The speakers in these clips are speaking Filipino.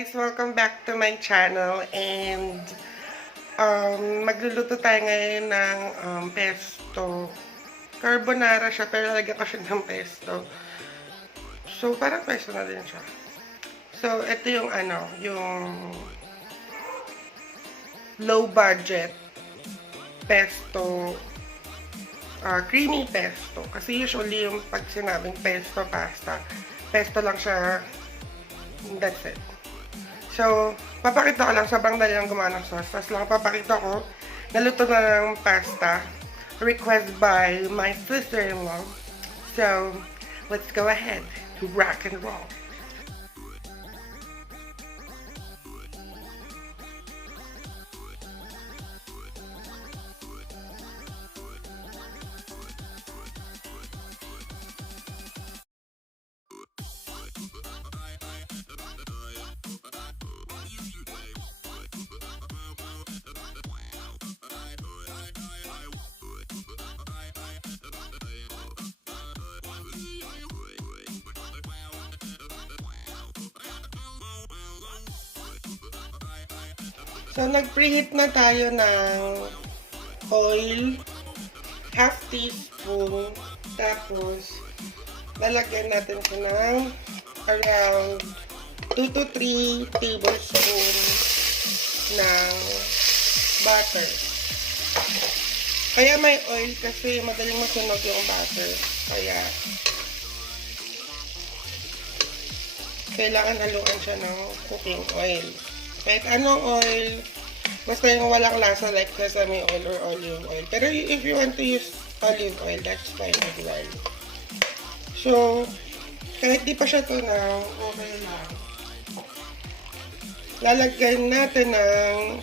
guys! Welcome back to my channel and magluluto tayo ngayon ng pesto. Carbonara siya pero lagyan ko siya ng pesto. So, parang pesto na din siya. So, ito yung yung low budget pesto, creamy pesto. Kasi usually yung pag sinabing pesto pasta, pesto lang siya. That's it. So, papakita ko lang, sobrang dali lang gumawa ng sauce. Tapos lang papakita ko, naluto na ng pasta. Request by my sister-in-law. So, let's go ahead to rock and roll. So, nag-preheat na tayo ng oil, half teaspoon, tapos lalagyan natin siya ng around 2 to 3 tablespoons ng butter. Kaya may oil kasi madaling masunog yung butter. Kaya kailangan haluan siya ng cooking oil. Kahit anong oil, basta yung walang lasa like sesame oil or olive oil. Pero if you want to use olive oil, that's fine as well. So, kahit di pa siya tunaw, okay lang. Lalagyan natin ng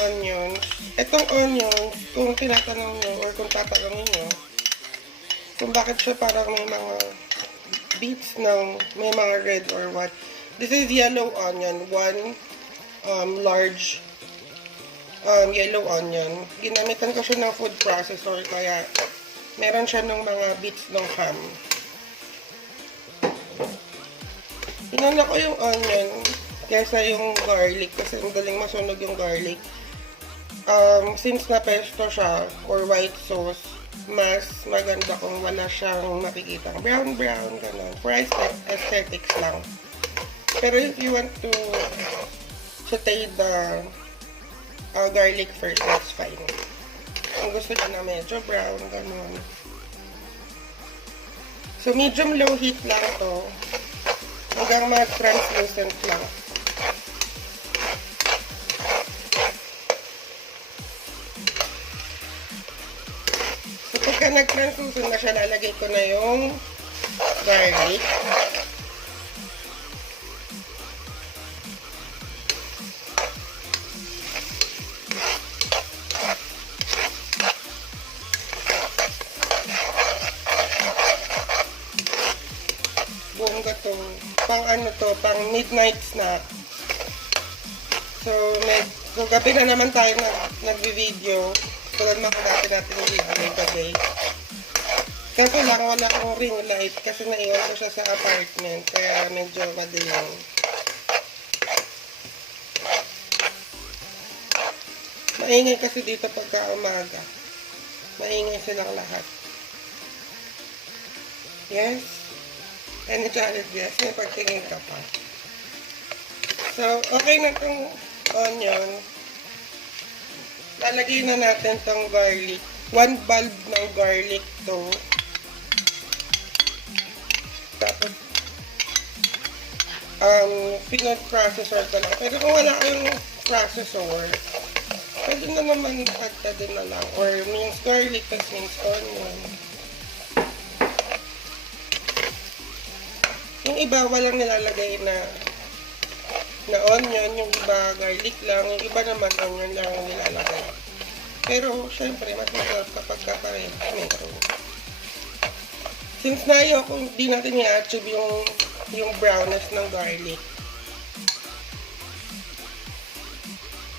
onions. Itong onions, kung tinatanong nyo or kung tatanungin nyo, kung bakit siya parang may mga bits ng may mga red or what. This is yellow onion, one large yellow onion. Ginamitan ko siya ng food processor kaya meron siya ng mga bits ng ham. Inuna ko yung onion kesa yung garlic kasi madaling masunog yung garlic. Since na pesto siya or white sauce, mas maganda kung wala siyang makikitang brown-brown, ganun. For aesthetics lang. Pero if you want to saute the garlic first, that's fine. Kung gusto nyo na medyo brown, ganun. So, medium-low heat lang to. Hanggang mag-translucent lang. So, pagka nag-translucent na siya, lalagay ko na yung garlic. Bongga to. Pang ano to, pang midnight snack. So, gabi na naman tayo nag-video. Tulad mga dati natin yung video gabi. Kaso lang, wala akong ring light kasi naiwan ko siya sa apartment. Kaya medyo madilim. Maingay kasi dito pagka umaga. Maingay silang lahat. Yes? Any challenges? May pagtingin ka pa. So, okay na itong onion. Lalagay na natin itong garlic. 1 bulb ng garlic to. Tapos, peanut processor ko lang. Pero kung wala kayong processor, pwede na naman agta din na lang. Or minced garlic, tapos minced onion. Yung iba, walang nilalagay na onion. Yung iba, garlic lang. Yung iba naman, onion lang yung nilalagay. Pero, syempre, mas masarap kapag kaparin. Meron. Since na ayoko, hindi natin i-achieve yung brownness ng garlic.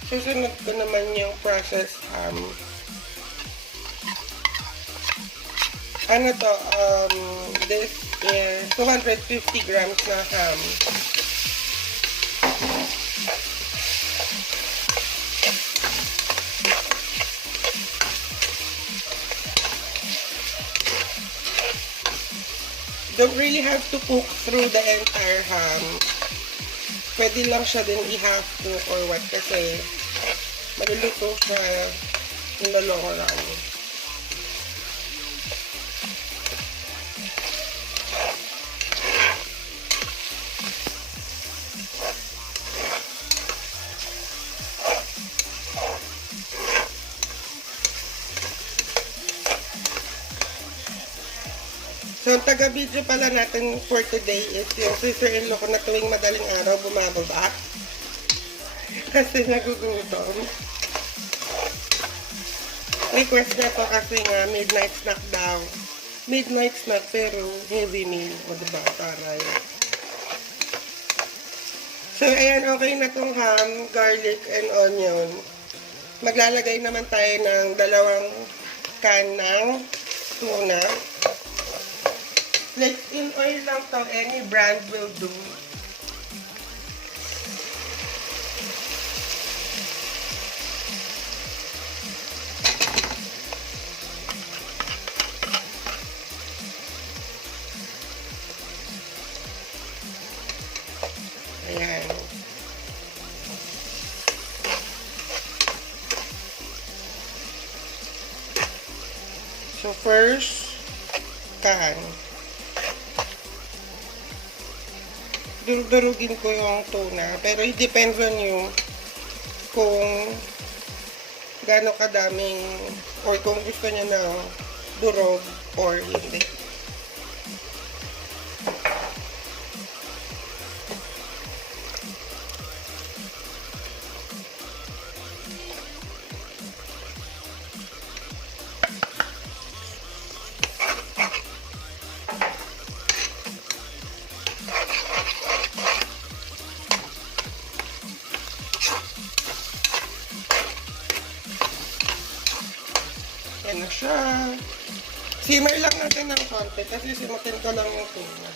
Susunod ko naman yung processed ham. Ano to, this is 250 grams na ham. don't really have to cook through the entire ham. Pwede lang siya din i-half cook or what kasi maluluto siya in the long run. So, ang taga-video pala natin for today is yung sister-in-law ko na tuwing madaling araw bumababa. Kasi nagugutom. Request niya to kasi nga midnight snack daw. Midnight snack pero heavy meal. O diba? Taray. So, ayan, okay na tong ham, garlic, and onion. Maglalagay naman tayo ng 2 can ng tuna. Like, in oil lang to, any brand will do. Ayan. So, first, can. Durugin ko yung tuna. Pero it depends on you kung gaano kadaming or kung gusto niya na durog or hindi. Yan na siya. Simmer lang natin ng konti kasi simutin ko lang yung tuna.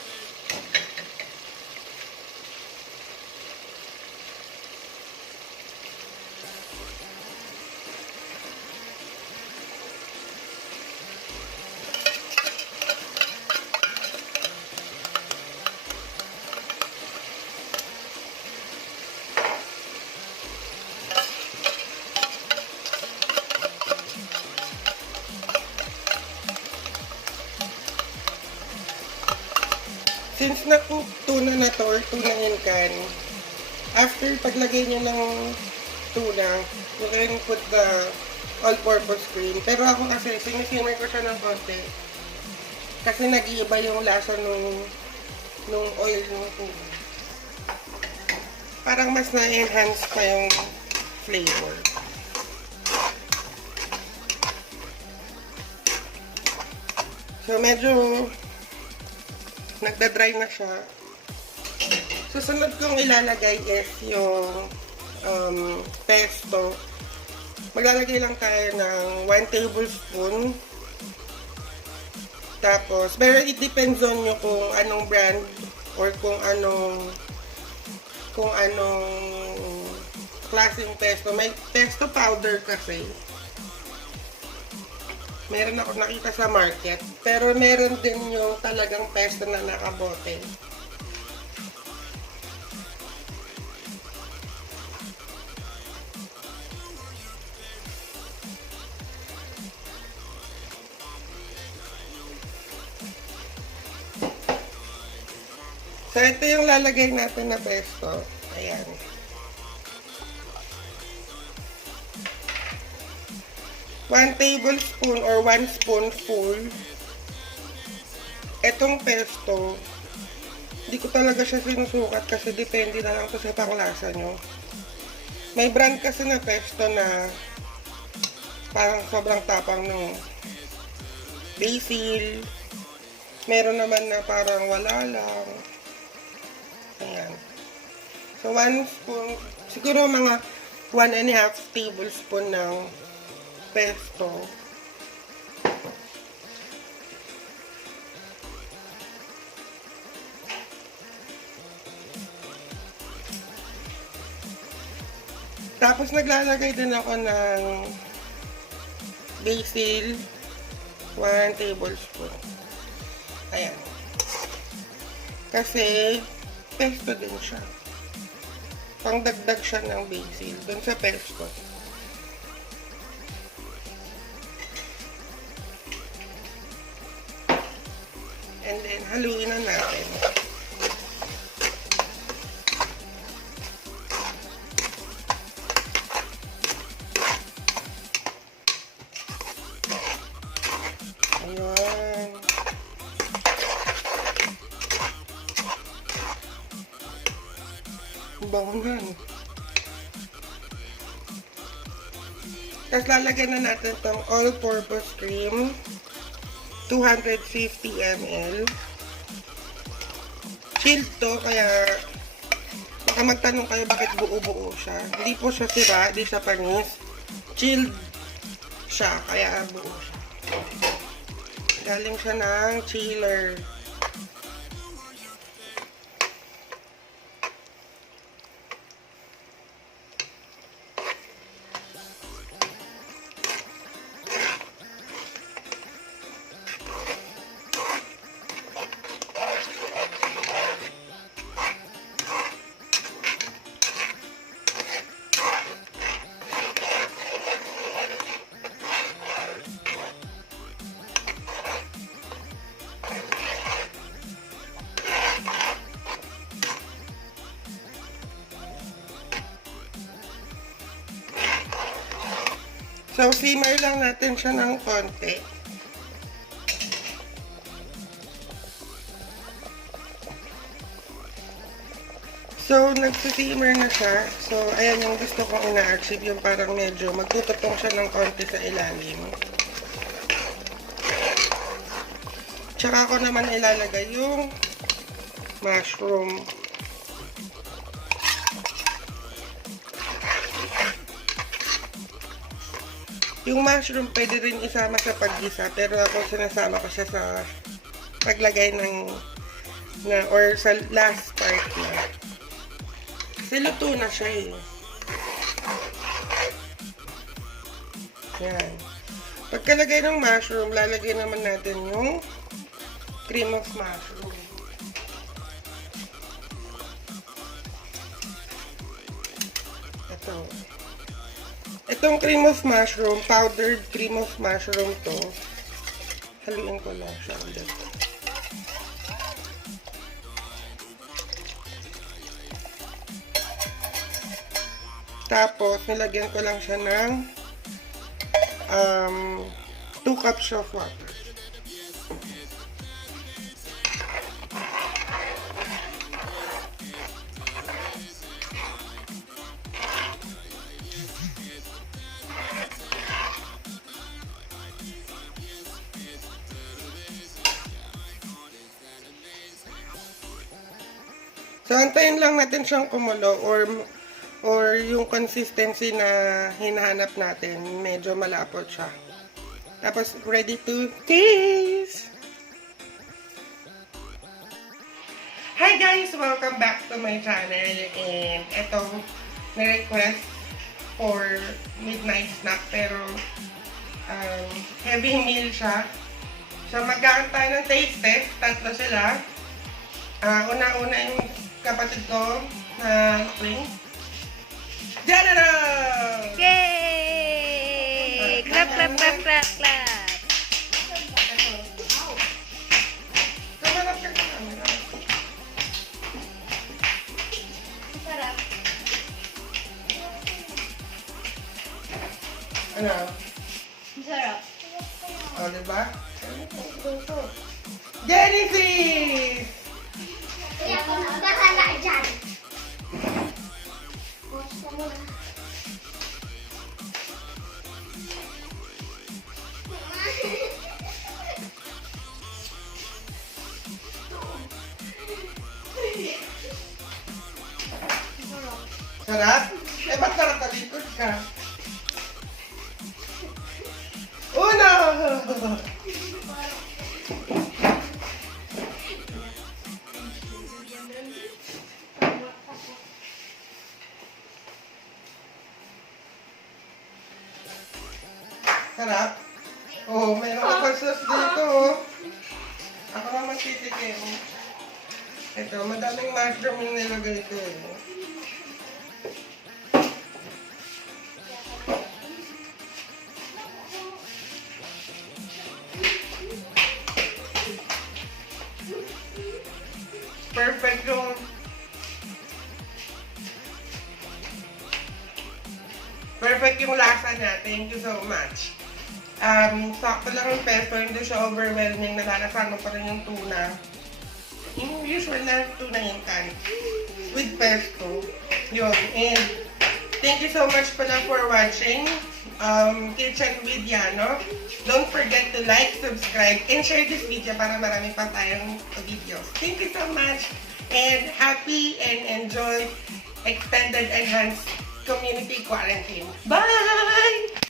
Since na-cook tuna na to or tuna in can, after paglagay niyo ng tuna, you can put the all-purpose cream. Pero ako kasi, sinisimmer ko siya ng konti. Kasi nag-iiba yung lasa nung oil ng tuna. Parang mas na-enhance pa yung flavor. So, medyo nagda-dry na siya. Susunod kong ilalagay is yung pesto. Maglalagay lang tayo ng 1 tablespoon. Tapos, pero it depends on nyo kung anong brand or kung anong klaseng pesto. May pesto powder kasi. Meron ako nakita sa market. Pero meron din yung talagang pesto na nakabote. So, ito yung lalagay natin na pesto. Ayan. One tablespoon or 1 spoonful. Etong pesto, hindi ko talaga siya sinusukat kasi depende na lang to sa panglasa nyo. May brand kasi na pesto na parang sobrang tapang ng basil. Meron naman na parang wala lang. Ayan. So, 1 spoon, siguro mga 1.5 tablespoon ng pesto. Tapos naglalagay din ako ng basil, 1 tablespoon. Ayan. Kasi, pesto din siya. Pangdagdag siya ng basil dun sa pesto. And then, haluin na natin. Ayan. Bango na. Tapos lalagyan na natin itong all-purpose cream. 250 ml. Chilled to, kaya baka magtanong kayo bakit buo-buo siya. Hindi po siya sira, hindi siya panis. Chilled siya, kaya buo siya. Galing siya ng chiller. So, simmer lang natin siya ng konti. So, nagsisimmer na siya. So, ayan yung gusto kong ina-achieve. Yung parang medyo magtututong siya ng konti sa ilalim. Tsaka ako naman ilalagay yung mushroom. Yung mushroom pwede rin isama sa paggisa, pero ako sinasama ko siya sa paglagay or sa last part na. Kasi luto na siya eh. Yan. Pagkalagay ng mushroom, lalagay naman natin yung cream of mushroom. Ito. Itong cream of mushroom, powdered cream of mushroom to. Haluin ko lang siya ulit. Tapos, nilagyan ko lang siya ng 2 cups of water. So, antayin lang natin siyang kumulo or yung consistency na hinahanap natin. Medyo malapot siya. Tapos, ready to taste! Hi guys! Welcome back to my channel. And ito, na-request for midnight snack. Pero, heavy meal siya. So, magkakaroon tayo ng taste test. Tatlo sila. Una-una yung kapatid ko na twin. Janara! Yay! Clap, clap, clap, clap, clap. Kamarap ka sa camera. Sarap. Ano? Sarap. O, diba? Genesis! Kaya ako nakahala dyan. Sarap? Eh, ba't nakatalikod ka? Una! Sarap? Oh, mayroon ka sauce dito, oh. Ako naman titikim. Ito, madaming mushroom yung nilagay ko eh. Perfect yung lasa niya. Thank you so much. Sakto lang yung pesto, hindi siya overwhelming. Nalalasan mo pa rin yung tuna. Yung usual na tuna yung can. With pesto. Yun. And thank you so much pala for watching. Kitchen with Yano. Don't forget to like, subscribe, and share this video para marami pa tayong videos. Thank you so much. And happy and enjoy extended enhanced community quarantine. Bye!